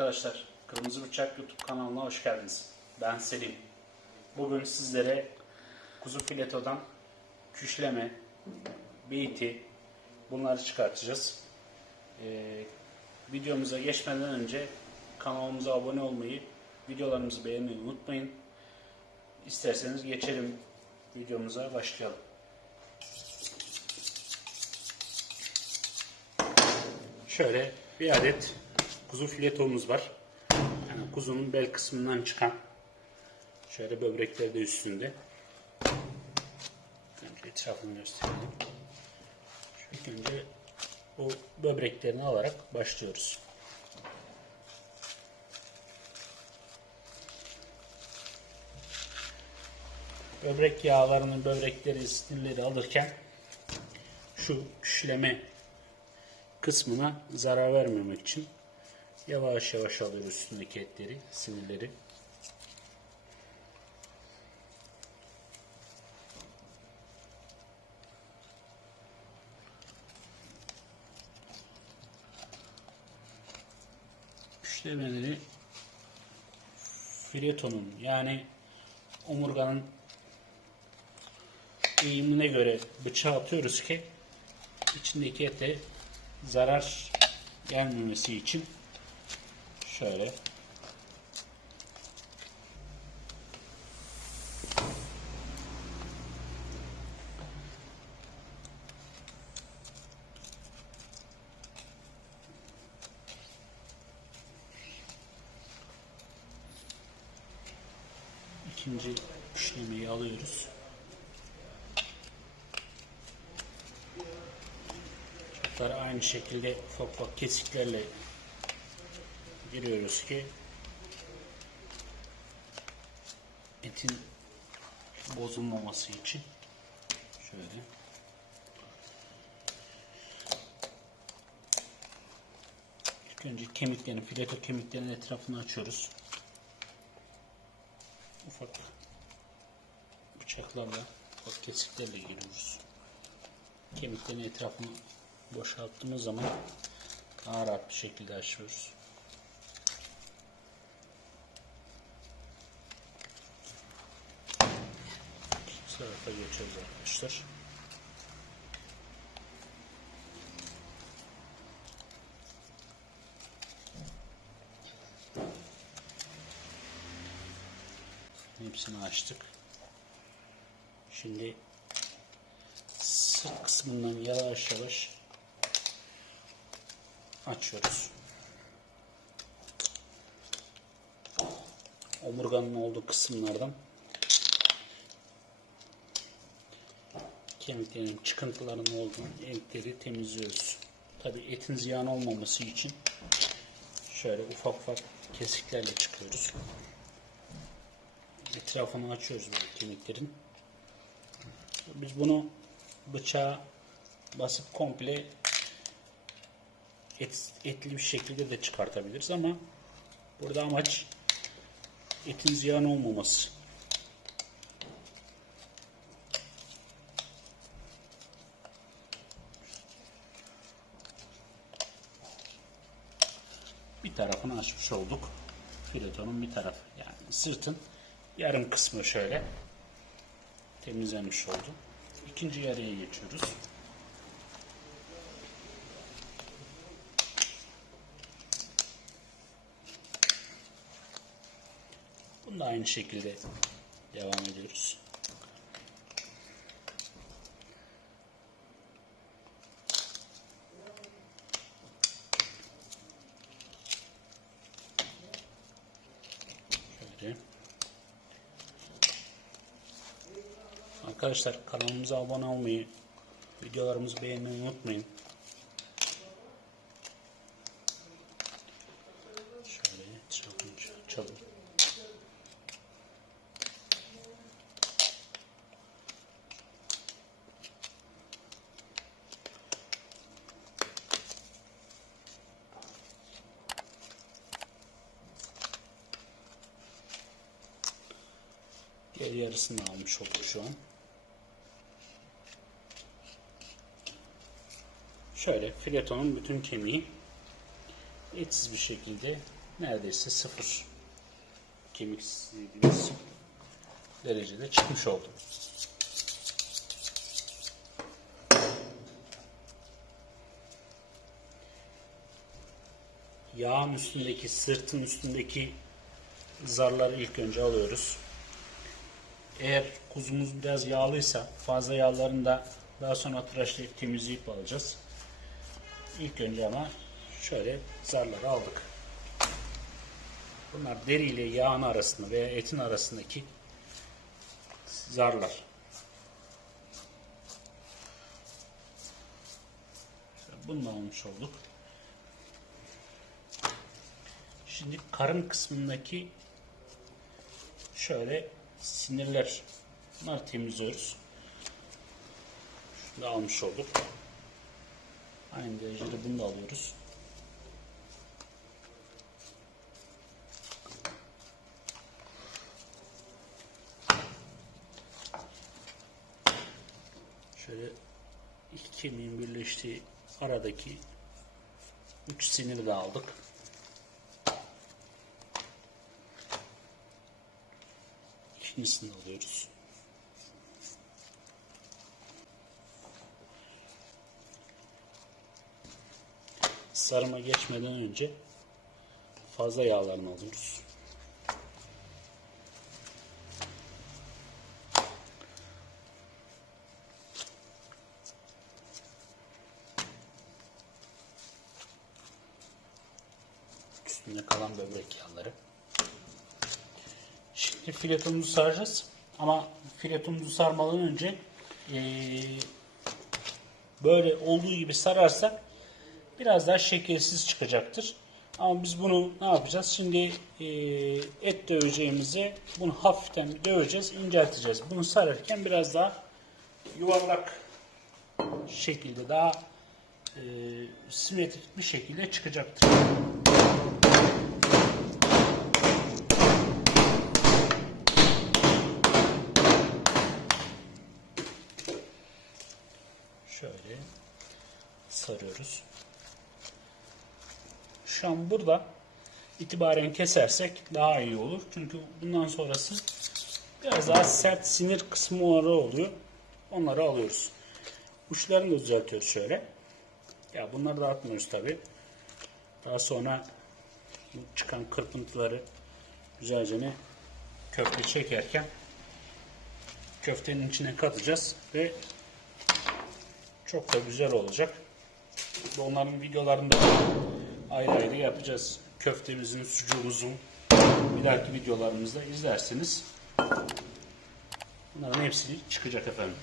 arkadaşlar. Kırmızı Bıçak YouTube kanalına hoş geldiniz. Ben Selim. Bugün sizlere kuzu filetodan küşleme, beyti bunları çıkartacağız. Ee, videomuza geçmeden önce kanalımıza abone olmayı, videolarımızı beğenmeyi unutmayın. İsterseniz geçelim videomuza başlayalım. Şöyle bir adet kuzu filetomuz var. Yani kuzunun bel kısmından çıkan şöyle böbrekleri de üstünde. Önce etrafını gösterelim. Şöyle önce bu böbreklerini alarak başlıyoruz. Böbrek yağlarını, böbrekleri, sinirleri alırken şu küşleme kısmına zarar vermemek için yavaş yavaş alıyoruz üstündeki etleri, sinirleri. Küşlemeleri filetonun yani omurganın eğimine göre bıçağı atıyoruz ki içindeki ete zarar gelmemesi için şöyle ikinci işlemeyi alıyoruz. Çapları aynı şekilde ufak ufak kesiklerle giriyoruz ki etin bozulmaması için şöyle. İlk önce kemiklerini fileto kemiklerinin etrafını açıyoruz. Ufak bıçaklarla ufak kesiklerle giriyoruz. Kemiklerin etrafını boşalttığımız zaman daha rahat bir şekilde açıyoruz. İkinci tarafa geçiyoruz. Hepsini açtık. Şimdi sırt kısmından yavaş yavaş açıyoruz. Omurganın olduğu kısımlardan kemiklerin çıkıntılarının olduğu etleri temizliyoruz. Tabi etin ziyan olmaması için şöyle ufak ufak kesiklerle çıkıyoruz. Etrafını açıyoruz böyle kemiklerin. Biz bunu bıçağa basıp komple et, etli bir şekilde de çıkartabiliriz ama burada amaç etin ziyan olmaması. Bir tarafını açmış olduk. Filetonun bir tarafı yani sırtın yarım kısmı şöyle temizlenmiş oldu. İkinci yarıya geçiyoruz. Bunu da aynı şekilde devam ediyoruz. Şöyle. Arkadaşlar kanalımıza abone olmayı, videolarımızı beğenmeyi unutmayın. Şöyle çabuk çabuk. Diğer yarısını almış olduk şu an. Şöyle filetonun bütün kemiği etsiz bir şekilde neredeyse sıfır kemiksizliğimiz derecede çıkmış oldu. Yağın üstündeki, sırtın üstündeki zarları ilk önce alıyoruz. Eğer kuzumuz biraz yağlıysa fazla yağlarını da daha sonra tıraşlayıp temizleyip alacağız. İlk önce ama şöyle zarları aldık. Bunlar deri ile yağın arasında veya etin arasındaki zarlar. Bunu da almış olduk. Şimdi karın kısmındaki şöyle sinirler bunları temizliyoruz. Şunu almış olduk. Aynı derecede bunu da alıyoruz. Şöyle iki kemiğin birleştiği aradaki üç siniri de aldık. İkincisini alıyoruz. Sarıma geçmeden önce fazla yağlarını alıyoruz. Üstünde kalan böbrek yağları. Şimdi filetomuzu saracağız. Ama filetomuzu sarmadan önce eee, böyle olduğu gibi sararsak biraz daha şekersiz çıkacaktır. Ama biz bunu ne yapacağız? Şimdi eee, et döveceğimizi bunu hafiften döveceğiz, incelteceğiz. Bunu sararken biraz daha yuvarlak şekilde daha eee, simetrik bir şekilde çıkacaktır. Şöyle sarıyoruz. Şu an burada itibaren kesersek daha iyi olur. Çünkü bundan sonrası biraz daha sert sinir kısımları oluyor. Onları alıyoruz. Uçlarını da düzeltiyoruz şöyle. Ya bunları da atmıyoruz tabi. Daha sonra çıkan kırpıntıları güzelce ne köfte çekerken köftenin içine katacağız ve çok da güzel olacak. Onların videolarını da ayrı ayrı yapacağız. Köftemizin, sucuğumuzun bir dahaki videolarımızda izlersiniz. Bunların hepsi çıkacak efendim.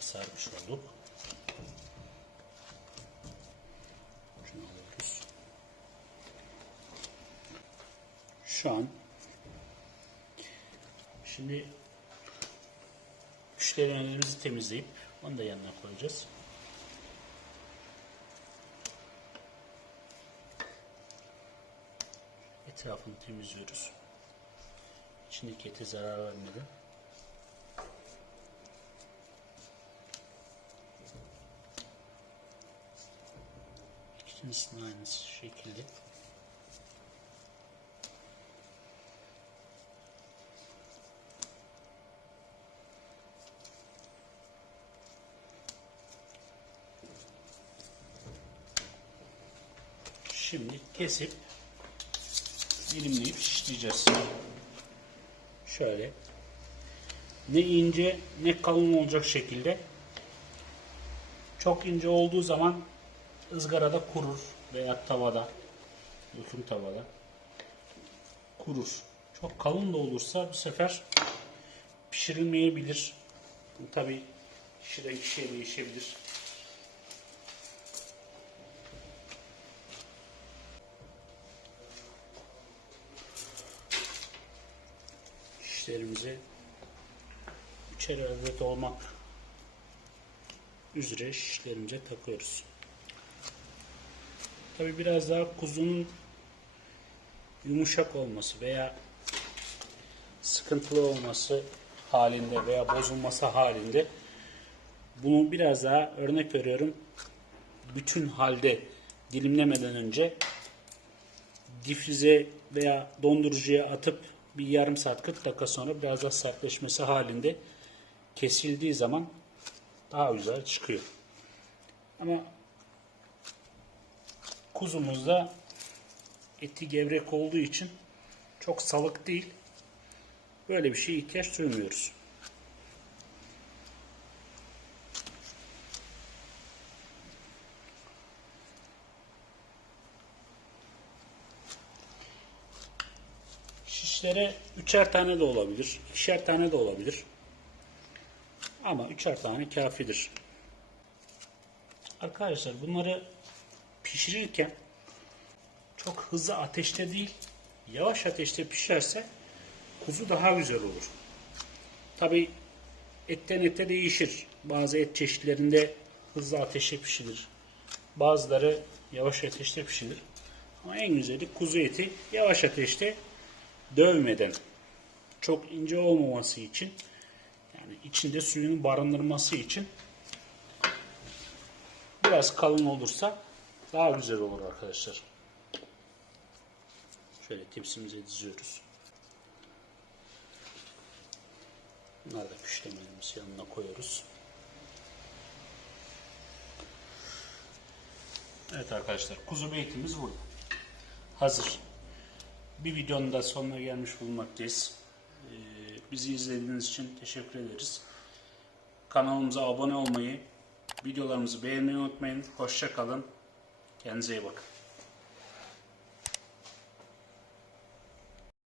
Sarmış olduk. Şu an şimdi müşterilerimizi temizleyip onu da yanına koyacağız. Etrafını temizliyoruz. İçindeki ete zarar vermeden. İkincisinin aynı şekilde. Şimdi kesip dilimleyip şişleyeceğiz. Şöyle ne ince ne kalın olacak şekilde çok ince olduğu zaman ızgarada kurur veya tavada döküm tavada kurur. Çok kalın da olursa bu sefer pişirilmeyebilir. Tabi kişiden kişiye değişebilir. Şişlerimizi üçer adet olmak üzere şişlerimize takıyoruz. Tabi biraz daha kuzunun yumuşak olması veya sıkıntılı olması halinde veya bozulması halinde bunu biraz daha örnek veriyorum. Bütün halde dilimlemeden önce difrize veya dondurucuya atıp bir yarım saat 40 dakika sonra biraz daha sertleşmesi halinde kesildiği zaman daha güzel çıkıyor. Ama kuzumuzda eti gevrek olduğu için çok salık değil. Böyle bir şeye ihtiyaç duymuyoruz. Şişlere üçer tane de olabilir, ikişer tane de olabilir. Ama üçer tane kafidir. Arkadaşlar bunları pişirirken çok hızlı ateşte değil, yavaş ateşte pişerse kuzu daha güzel olur. Tabi etten ete değişir. Bazı et çeşitlerinde hızlı ateşte pişirilir. Bazıları yavaş ateşte pişirilir. Ama en güzeli kuzu eti yavaş ateşte dövmeden çok ince olmaması için yani içinde suyunu barındırması için biraz kalın olursa daha güzel olur arkadaşlar. Şöyle tepsimize diziyoruz. Bunları da pişirmemiz yanına koyuyoruz. Evet arkadaşlar kuzu beytimiz burada. Hazır. Bir videonun da sonuna gelmiş bulunmaktayız. Ee, bizi izlediğiniz için teşekkür ederiz. Kanalımıza abone olmayı, videolarımızı beğenmeyi unutmayın. Hoşça kalın. Kendinize iyi bakın.